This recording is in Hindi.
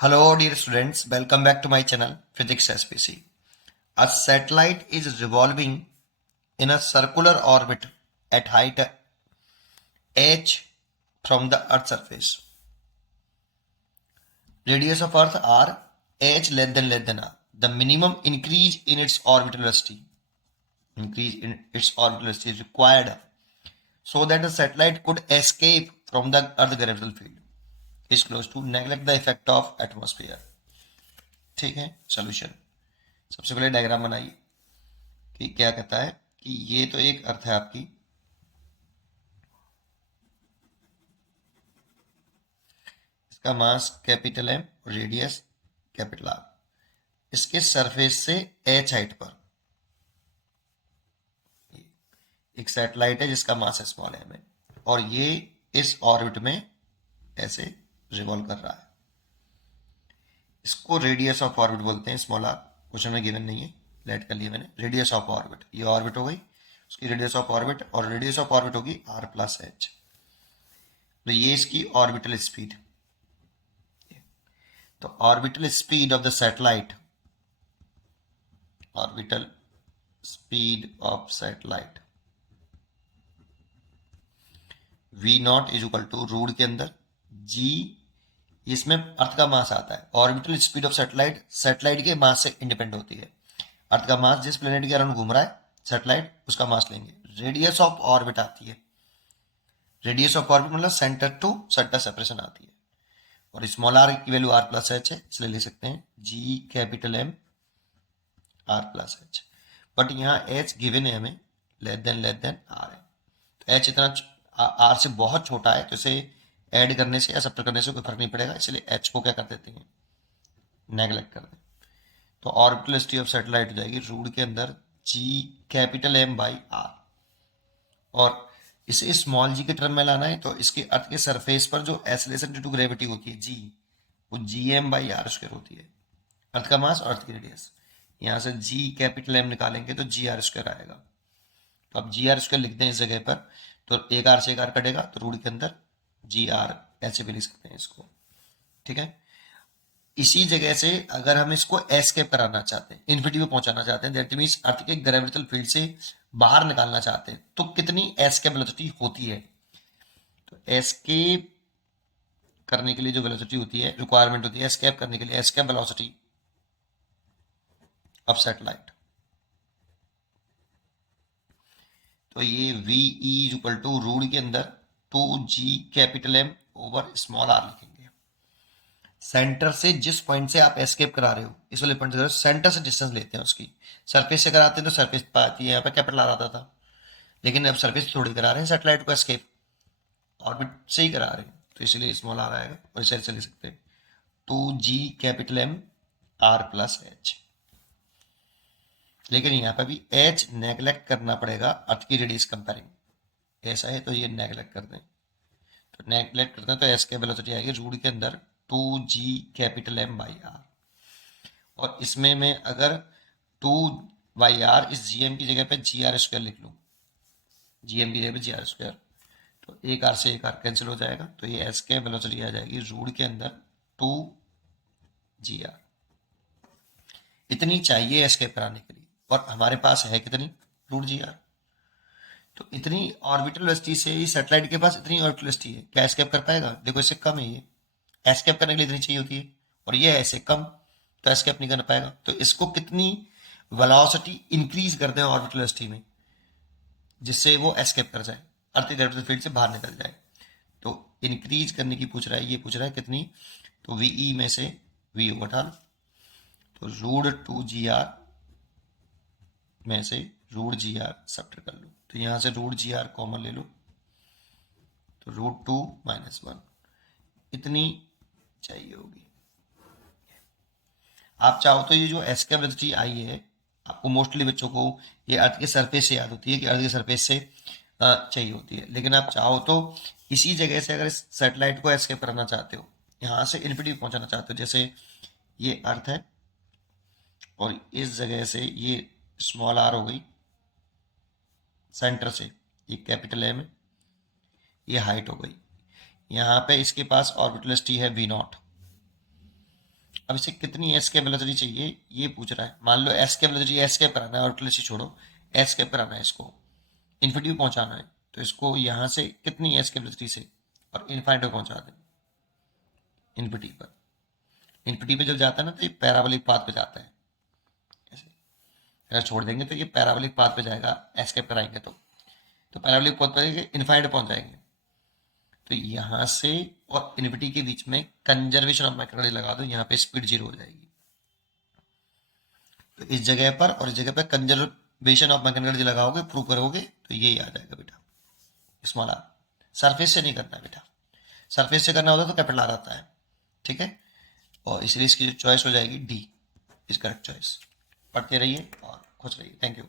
Hello, dear students. Welcome back to my channel, Physics SPC. A satellite is revolving in a circular orbit at height h from the Earth's surface. Radius of Earth r, h less than r. The minimum increase in its orbital velocity is required so that the satellite could escape from the Earth gravitational field is close to neglect the effect of atmosphere. ठीक है, solution. सबसे पहले डायग्राम बनाइए कि क्या कहता है कि ये तो एक अर्थ है आपकी, इसका mass capital M, radius capital R, इसके सरफेस से एच हाइट पर एक सैटेलाइट है जिसका मास स्मॉल एम है और ये इस ऑर्बिट में ऐसे रिवॉल्व कर रहा है। इसको रेडियस ऑफ ऑर्बिट बोलते हैं, स्मॉल आर। क्वेश्चन में गिवन नहीं है, लेट कर लिया मैंने। रेडियस ऑफ ऑर्बिट, ये ऑर्बिट हो गई, उसकी रेडियस ऑफ ऑर्बिट, और रेडियस ऑफ ऑर्बिट होगी आर प्लस एच। तो ये इसकी ऑर्बिटल स्पीड। तो orbital speed of the satellite, orbital speed of satellite v not is equal to root के अंदर g, इसमें अर्थ का मास आता है। Orbital speed of satellite satellite के मास से इंडिपेंडेंट होती है। अर्थ का मास जिस प्लेनेट के अराउंड घूम रहा है सैटेलाइट, उसका मास लेंगे। रेडियस ऑफ ऑर्बिट आती है, रेडियस ऑफ ऑर्बिट मतलब सेंटर टू सेंटर सेपरेशन आती है, और स्मॉल आर की वैल्यू आर प्लस एच है, इसलिए ले सकते हैं G capital M R plus H. But यहाँ एच गिवन है हमें, लेस देन आर है। तो एच इतना आर से बहुत छोटा है, तो इसे ऐड करने से या सब्ट्रैक्ट करने से कोई फर्क नहीं पड़ेगा, इसलिए एच को क्या कर देते हैं, नेगलेक्ट कर दें। तो ऑर्बिटल वेलोसिटी ऑफ सैटेलाइट हो जाएगी रूट के अंदर जी कैपिटल एम बाई आर, और इसे स्मॉल जी के टर्म में लाना है तो इसके अर्थ के सरफेस पर जो एक्सेलरेशन ड्यू टू ग्रेविटी होती है जी, वो G M by R square होती है। अर्थ का मास और अर्थ की रेडियस, यहाँ से जी कैपिटल एम निकालेंगे तो जी आर स्क्वायर आएगा। तो अब जी आर स्क्वायर लिख दें इस जगह पर, तो एक आर से एक आर कटेगा, तो रूट के अंदर जी आर ऐसे भी लिख सकते हैं इसको। ठीक है, इसी जगह से अगर हम इसको एस्केप कराना चाहते हैं, इन्फिनिटी पे पहुंचाना चाहते हैं, दैट मींस अर्थ के ग्रेविटेशनल फील्ड से बाहर निकालना चाहते हैं, तो कितनी एस्केप वेलोसिटी होती है। तो एस्केप करने के लिए जो वेलोसिटी होती है, रिक्वायरमेंट होती है एस्केप करने के लिए, एस्केप वेलोसिटी ऑफ सैटेलाइट, तो ये V is equal to root के अंदर two G capital M over small R लिखेंगे। सेंटर से जिस पॉइंट से आप एस्केप करा रहे हो, इस वाले पॉइंट से सेंटर से डिस्टेंस लेते हैं उसकी। सरफेस से कराते हैं तो सरफेस पे आती है, यहाँ पे कैपिटल आर आता था, लेकिन अब सरफेस थोड़ी करा रहे हैं सैटेलाइट को एस्केप, ऑर्बिट से ही करा रहे हैं, तो इसलिए स्मॉल आर आएगा, और इसे ऐसे ले सकते हैं two G capital M R plus H. लेकिन यहाँ पे भी एच नेगलेक्ट करना पड़ेगा अर्थ की रेडियस कंपेयरिंग, ऐसा है तो ये नेगलेक्ट कर दें। तो नेगलेक्ट करते हैं तो एस के वेलोसिटी आएगी रूट के अंदर two G capital M by R, और इसमें मैं अगर टू बाई आर इस जी एम की जगह पे जी आर स्क्वायर लिख लूँ, जी एम की जगह पे जी आर स्क्वायर, तो एक आर से एक आर कैंसिल हो जाएगा, तो ये एस के वेलोसिटी आ जाएगी रूट के अंदर टू जी आर। इतनी चाहिए एस्केप कराने के लिए, और हमारे पास है कितनी, रूट जी आर। तो इतनी ऑर्बिटल वेलोसिटी से ही सैटेलाइट के पास इतनी ऑर्बिटल वेलोसिटी है, क्या एस्केप कर पाएगा। देखो इससे कम है, ये एस्केप करने के लिए इतनी चाहिए होती है, और ये है ऐसे कम, तो एस्केप नहीं कर पाएगा। तो इसको कितनी वेलोसिटी इंक्रीज कर दें ऑर्बिटल वेलोसिटी में, जिससे वो एस्केप कर जाए, अर्थ ग्रेविटेशनल फील्ड से बाहर निकल जाए। तो इंक्रीज करने की पूछ रहा है, ये पूछ रहा है कितनी, तो वी में से वी उठा लो, तो रूट टू जी आर में से रूट जी आर सब्ट्रैक्ट कर लो, तो यहाँ से रूट जी आर कॉमन ले लो, तो रूट टू माइनस वन, इतनी चाहिए होगी। आप चाहो तो ये जो एस्केप वेलोसिटी आई है, आपको मोस्टली बच्चों को ये अर्थ के सरफेस से याद होती है कि अर्थ के सरफेस से चाहिए होती है, लेकिन आप चाहो तो इसी जगह से अगर इस सैटेलाइट को एस्केप कराना चाहते हो, यहाँ से इन्फिनिटी पहुंचाना चाहते हो, जैसे ये अर्थ है और इस जगह से ये स्मॉल आर हो गई सेंटर से, ये कैपिटल एम है, ये हाइट हो गई, यहाँ पे इसके पास ऑर्बिटल वेलोसिटी है वी नॉट, अब इसे कितनी एस्केप वेलोसिटी चाहिए ये पूछ रहा है। मान लो एस्केप वेलोसिटी एस्केप कराना है और वेलोसिटी छोड़ो, एस्केप कराना है, इसको इन्फिनिटी पे पहुंचाना है, तो इसको यहाँ से कितनी एस्केप वेलोसिटी से और इन्फाइनाइट पे पहुंचा दें, इन्फिनिटी पर। इन्फिनिटी पे जब जाता है ना तो ये पैराबोलिक पाथ पे जाता है ऐसे, अगर छोड़ देंगे तो ये पैराबोलिक पाथ पे जाएगा, एस्केप कराएंगे तो पैराबोलिक पाथ पे इन्फाइनाइट पहुंच जाएंगे। तो यहाँ से और इन्फिनिटी के बीच में कंजर्वेशन ऑफ मैकेनिकल लगा दो, यहाँ पे स्पीड 0 हो जाएगी। तो इस जगह पर और इस जगह पे कंजर्वेशन ऑफ मैकेनिकल लगाओगे, प्रूव करोगे तो यही आ जाएगा बेटा, स्मॉल आर। सरफेस से नहीं करना है बेटा, सरफेस से करना होता तो कैपिटल आर आता है, ठीक है। और इसलिए इसकी जो चॉइस हो जाएगी डी इज करेक्ट चॉइस। पढ़ते रहिए और खुश रहिए। Thank you.